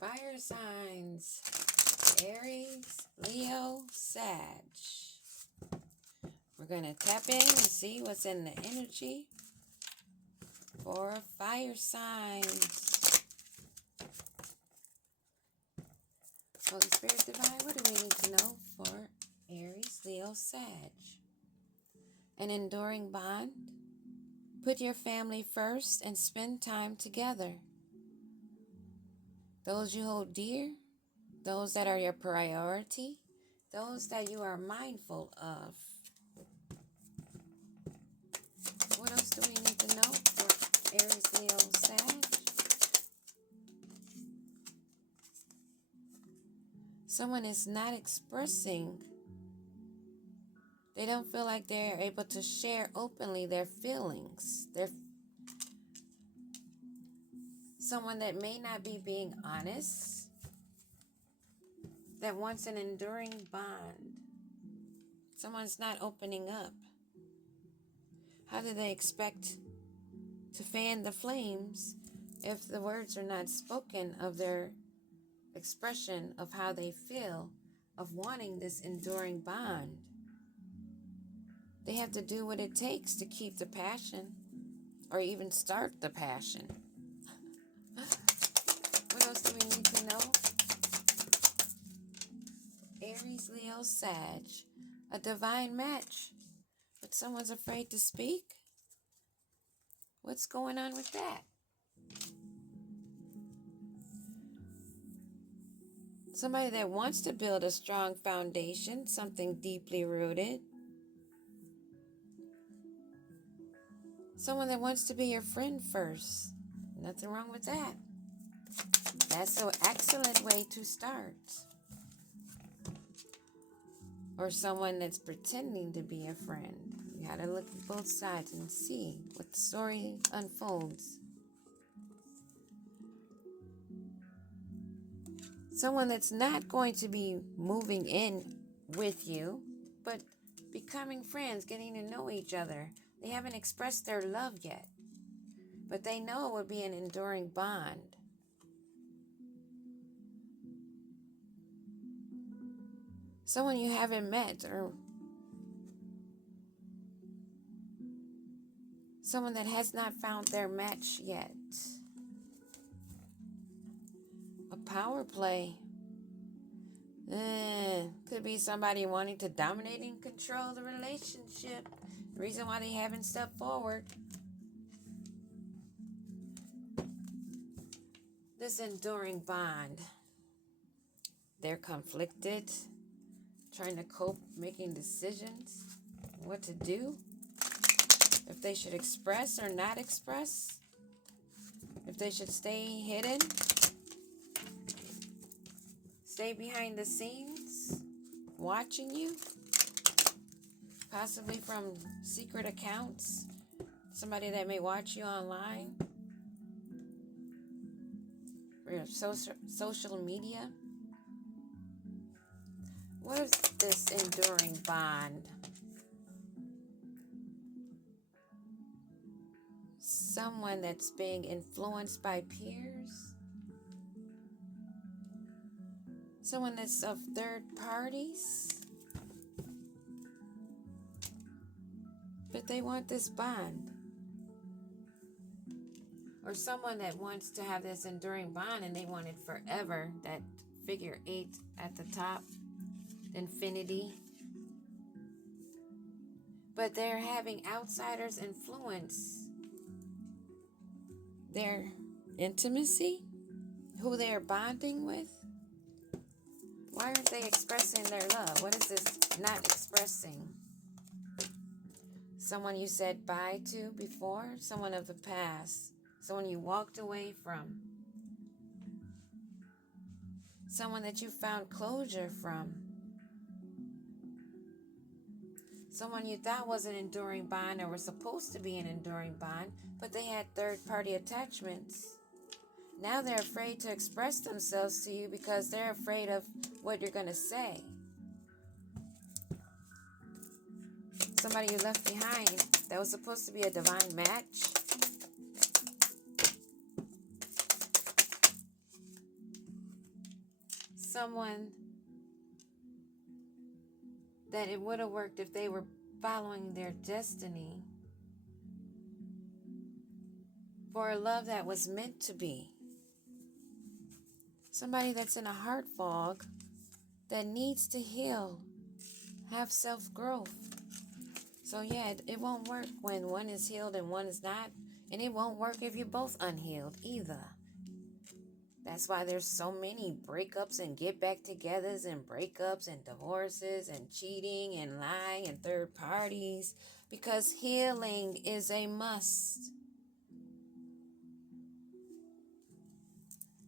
Fire signs, Aries, Leo, Sag. We're going to tap in and see what's in the energy for fire signs. Holy Spirit Divine, what do we need to know for Aries, Leo, Sag? An enduring bond. Put your family first and spend time together. Those you hold dear, those that are your priority, those that you are mindful of. What else do we need to know for Aries, Leo, Sag? Someone is not expressing. They don't feel like they're able to share openly their feelings. They're someone that may not be being honest, that wants an enduring bond. Someone's not opening up. How do they expect to fan the flames if the words are not spoken of their expression of how they feel, of wanting this enduring bond? They have to do what it takes to keep the passion or even start the passion. What else do we need to know? Aries, Leo, Sag. A divine match, but someone's afraid to speak? What's going on with that? Somebody that wants to build a strong foundation, something deeply rooted. Someone that wants to be your friend first. Nothing wrong with that. That's an excellent way to start. Or someone that's pretending to be a friend. You gotta look at both sides and see what the story unfolds. Someone that's not going to be moving in with you, but becoming friends, getting to know each other. They haven't expressed their love yet, but they know it would be an enduring bond. Someone you haven't met, or someone that has not found their match yet. A power play. Could be somebody wanting to dominate and control the relationship. The reason why they haven't stepped forward. This enduring bond. They're conflicted, trying to cope, making decisions, what to do, if they should express or not express, if they should stay hidden, stay behind the scenes, watching you, possibly from secret accounts, somebody that may watch you online, or your social media. What is this enduring bond? Someone that's being influenced by peers. Someone that's of third parties. But they want this bond. Or someone that wants to have this enduring bond and they want it forever. That figure 8 at the top. Infinity. But they're having outsiders influence their intimacy, who they're bonding with. Why aren't they expressing their love? What is this not expressing? Someone you said bye to before, someone of the past, someone you walked away from, someone that you found closure from. Someone you thought was an enduring bond or was supposed to be an enduring bond, but they had third-party attachments. Now they're afraid to express themselves to you because they're afraid of what you're going to say. Somebody you left behind that was supposed to be a divine match. someone that it would have worked if they were following their destiny for a love that was meant to be. Somebody that's in a heart fog that needs to heal, have self-growth. So yeah, it won't work when one is healed and one is not. And it won't work if you're both unhealed either. That's why there's so many breakups and get back togethers and breakups and divorces and cheating and lying and third parties. Because healing is a must.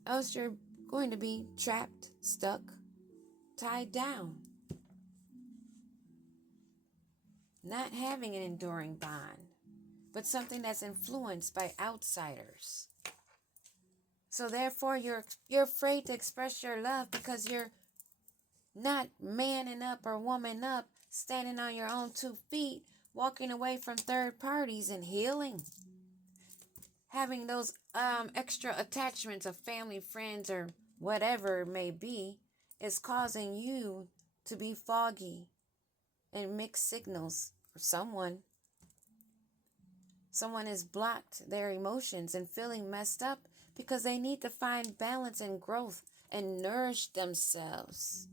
Else you're going to be trapped, stuck, tied down. Not having an enduring bond, but something that's influenced by outsiders. So therefore, you're afraid to express your love because you're not manning up or woman up, standing on your own 2 feet, walking away from third parties and healing. Having those extra attachments of family, friends, or whatever it may be is causing you to be foggy and mixed signals for someone. Someone has blocked their emotions and feeling messed up because they need to find balance and growth and nourish themselves.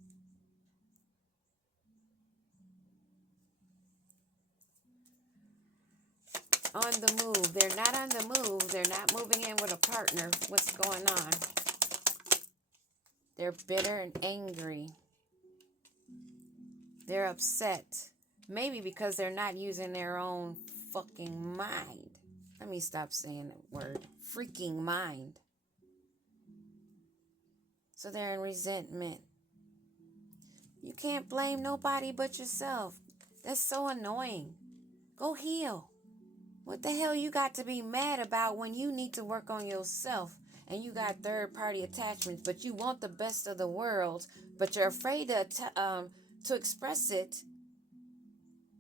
On the move. They're not on the move. They're not moving in with a partner. What's going on? They're bitter and angry. They're upset. Maybe because they're not using their own fucking mind. Let me stop saying that word. Freaking mind. So they're in resentment. You can't blame nobody but yourself. That's so annoying. Go heal. What the hell you got to be mad about when you need to work on yourself and you got third-party attachments, but you want the best of the world, but you're afraid to express it.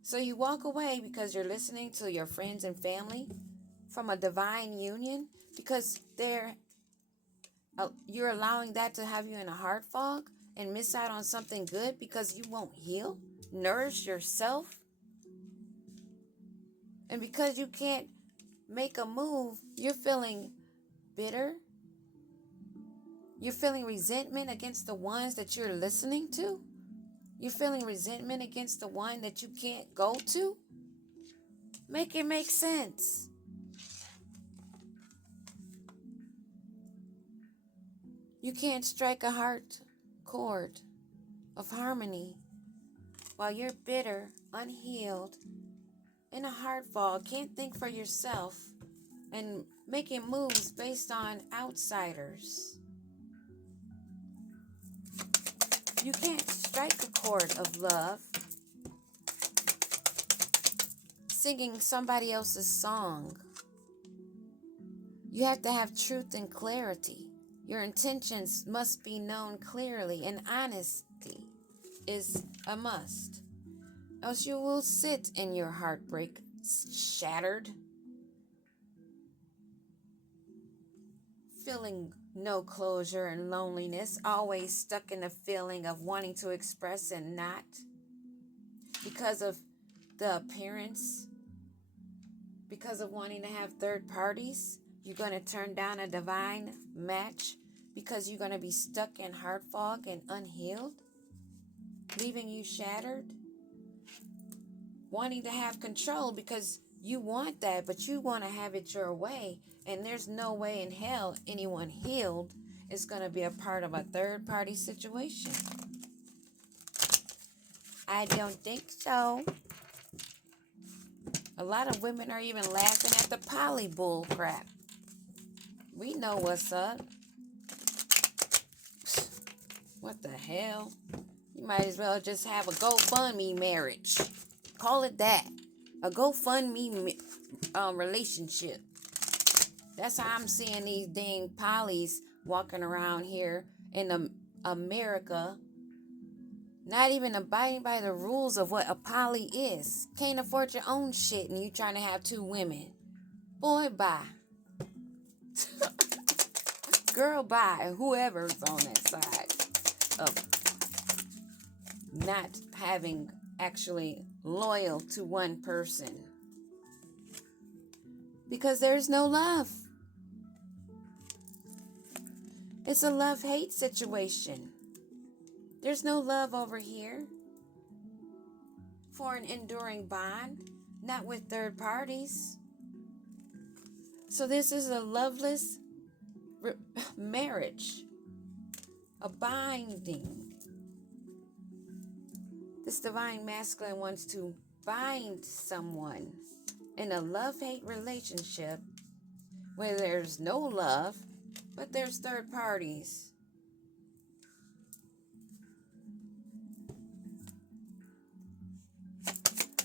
So you walk away because you're listening to your friends and family from a divine union because you're allowing that to have you in a heart fog and miss out on something good because you won't heal, nourish yourself. And because you can't make a move, you're feeling bitter. You're feeling resentment against the ones that you're listening to. You're feeling resentment against the one that you can't go to. Make it make sense. You can't strike a heart chord of harmony while you're bitter, unhealed, in a heart fog, can't think for yourself, and making moves based on outsiders. You can't strike a chord of love singing somebody else's song. You have to have truth and clarity. Your intentions must be known clearly, and honesty is a must. Else you will sit in your heartbreak, shattered, feeling no closure and loneliness, always stuck in the feeling of wanting to express and not, because of the appearance, because of wanting to have third parties. You're going to turn down a divine match because you're going to be stuck in heart fog and unhealed, leaving you shattered. Wanting to have control because you want that, but you want to have it your way. And there's no way in hell anyone healed is going to be a part of a third-party situation. I don't think so. A lot of women are even laughing at the poly bull crap. We know what's up. What the hell? You might as well just have a GoFundMe marriage. Call it that. A GoFundMe relationship. That's how I'm seeing these dang polys walking around here in America. Not even abiding by the rules of what a poly is. Can't afford your own shit and you trying to have 2 women. Boy, bye. Girl, bye. Whoever's on that side. of not having actually loyal to one person. Because there's no love. It's a love-hate situation. There's no love over here for an enduring bond, not with third parties. So this is a loveless marriage, a binding. This divine masculine wants to bind someone in a love-hate relationship where there's no love, but there's third parties.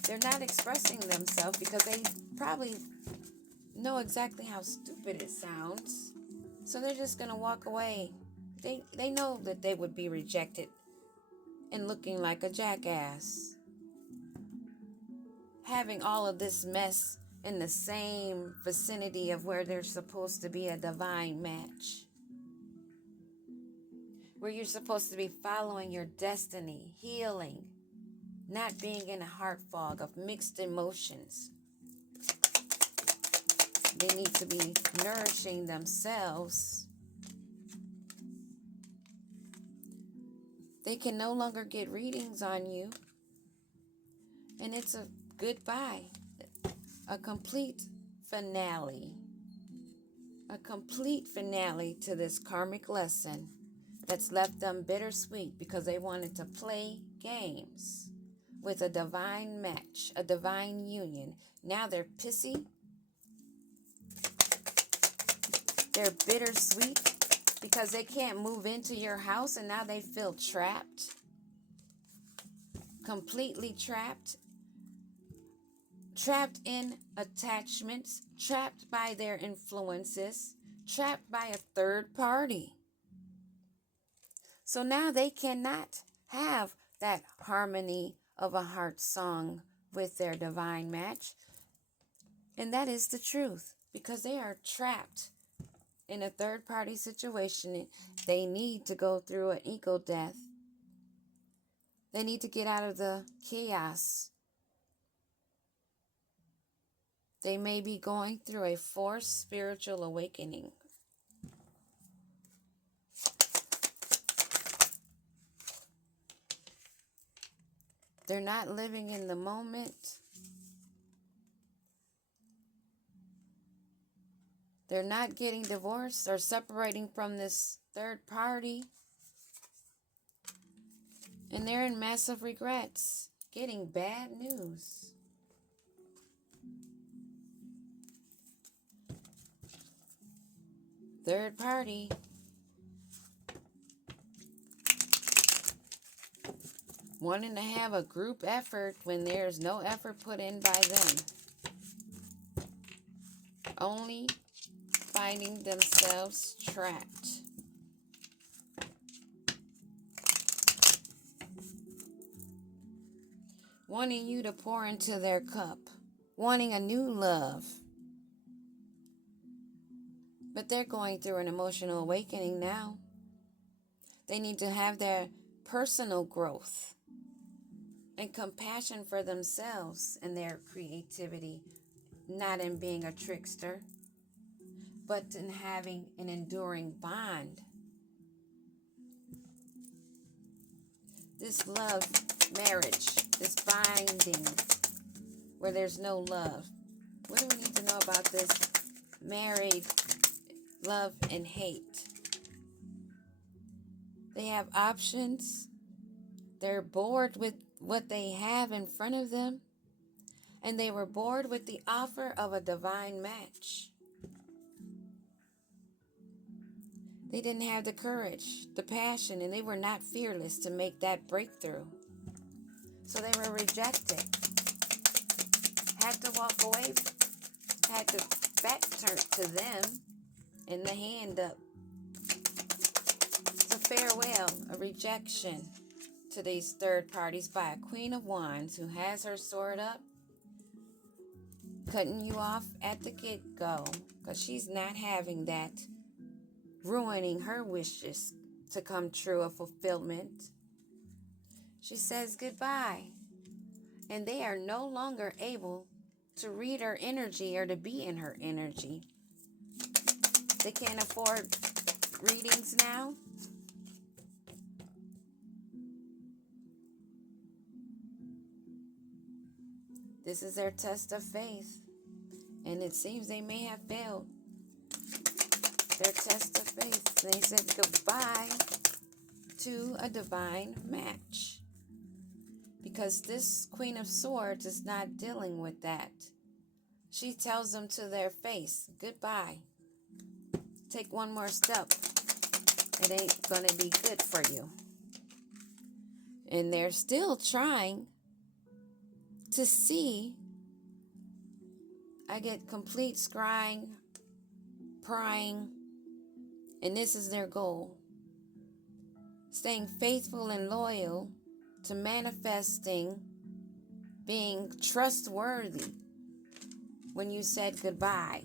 They're not expressing themselves because they probably know exactly how stupid it sounds. So they're just going to walk away. They know that they would be rejected and looking like a jackass. Having all of this mess in the same vicinity of where there's supposed to be a divine match. Where you're supposed to be following your destiny, healing, not being in a heart fog of mixed emotions. They need to be nourishing themselves. They can no longer get readings on you. And it's a goodbye. A complete finale. A complete finale to this karmic lesson that's left them bittersweet because they wanted to play games with a divine match, a divine union. Now they're pissy. They're bittersweet because they can't move into your house and now they feel trapped. Completely trapped. Trapped in attachments, trapped by their influences, trapped by a third party. So now they cannot have that harmony of a heart song with their divine match. And that is the truth, because they are trapped in a third party situation. They need to go through an ego death. They need to get out of the chaos. They may be going through a forced spiritual awakening. They're not living in the moment. They're not getting divorced or separating from this third party. And they're in massive regrets, getting bad news. Third party. Wanting to have a group effort when there's no effort put in by them. Only finding themselves trapped. Wanting you to pour into their cup. Wanting a new love. But they're going through an emotional awakening now. They need to have their personal growth and compassion for themselves and their creativity, not in being a trickster, but in having an enduring bond. This love marriage, this binding where there's no love. What do we need to know about this married love and hate? They have options. They're bored with what they have in front of them. And they were bored with the offer of a divine match. They didn't have the courage, the passion, and they were not fearless to make that breakthrough. So they were rejected. Had to walk away. Had to back turn to them and the hand up. It's a farewell, a rejection to these third parties by a Queen of Wands who has her sword up, cutting you off at the get-go because she's not having that, ruining her wishes to come true, a fulfillment. She says goodbye. And they are no longer able to read her energy or to be in her energy. They can't afford readings now. This is their test of faith. And it seems they may have failed their test of faith. They said goodbye to a divine match. Because this Queen of Swords is not dealing with that. She tells them to their face, goodbye. Take one more step. It ain't going to be good for you. And they're still trying to see. I get complete scrying, prying, and this is their goal. Staying faithful and loyal to manifesting, being trustworthy when you said goodbye.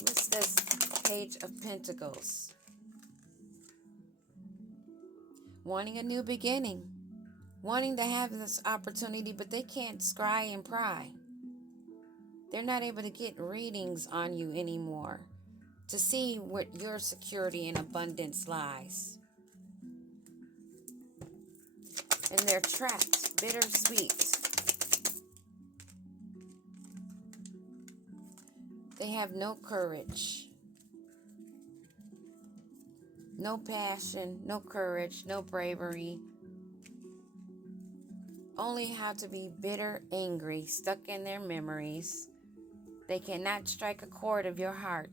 What's this Page of Pentacles? Wanting a new beginning. Wanting to have this opportunity, but they can't scry and pry. They're not able to get readings on you anymore to see what your security and abundance lies. And they're trapped, bittersweet. They have no courage, no passion, no courage, no bravery. Only how to be bitter, angry, stuck in their memories. They cannot strike a chord of your heart.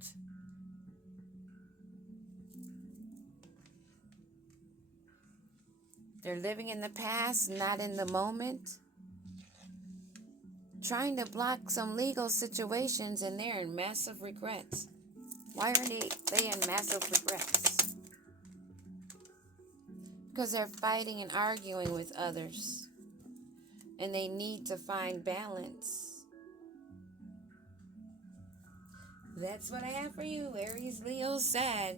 They're living in the past, not in the moment. Trying to block some legal situations, and they're in massive regrets. Why are they in massive regrets? Because they're fighting and arguing with others. And they need to find balance. That's what I have for you, Aries, Leo, Sag.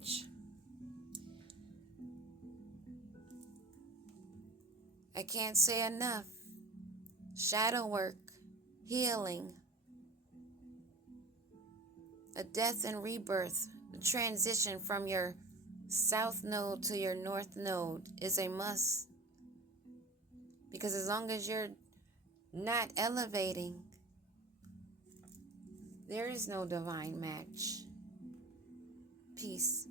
I can't say enough. Shadow work, healing, a death and rebirth, a transition from your south node to your north node is a must. Because as long as you're not elevating, there is no divine match. Peace.